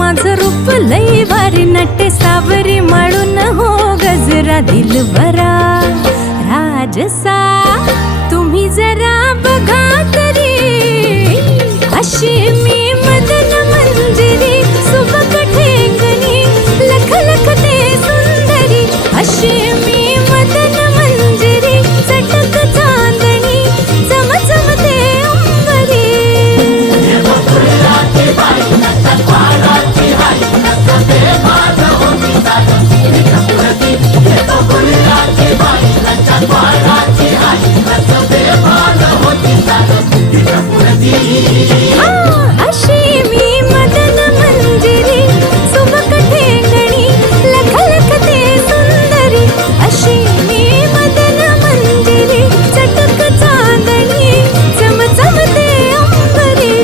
माझं रूप लई भारी नटे सावरी माळून हो गजरा दिलबरा राजसा तुम्ही जरा बघा तरी अशी मी मदन मंजिरी सुबक ठेंगणी लख लखते सुंदरी अशी मी मदन मंजिरी चटक चांदणी चमचमते अंबरी अशी मी मदन मंजिरी सुबक ठेंगणी लख लखते सुंदरी अशी मी मदन मंजिरी चटक चांदणी चमचमते अंबरी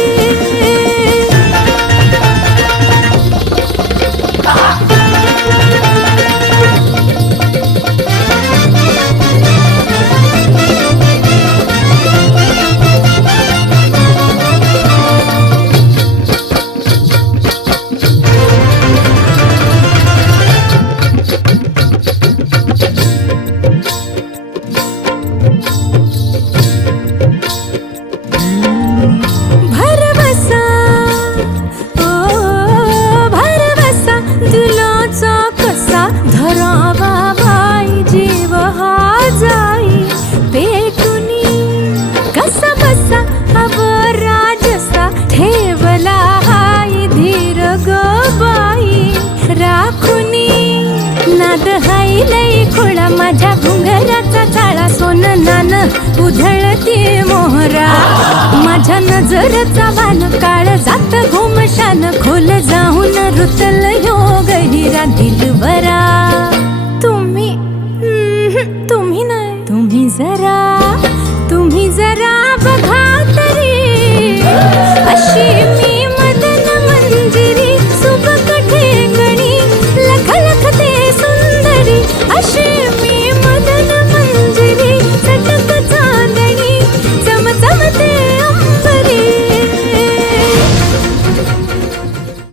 भरवसा भरवसा दिलाचा कसा धरावा बाई जीव हा जाई पेटुनी कसा बसा हव राजसा ठेवला हाय धीर ग बाई राखुनी नाद हाय लई खोळा माझ्या घुंगराचा चाळा सोन नान उधळते मोहरा माझ्या नजरचा बाण काळ जात घुमशान खोल जाऊन रुतल योग हिरा दिलबरा तुम्ही तुम्ही नाही तुम्ही जरा बघा तरी अशी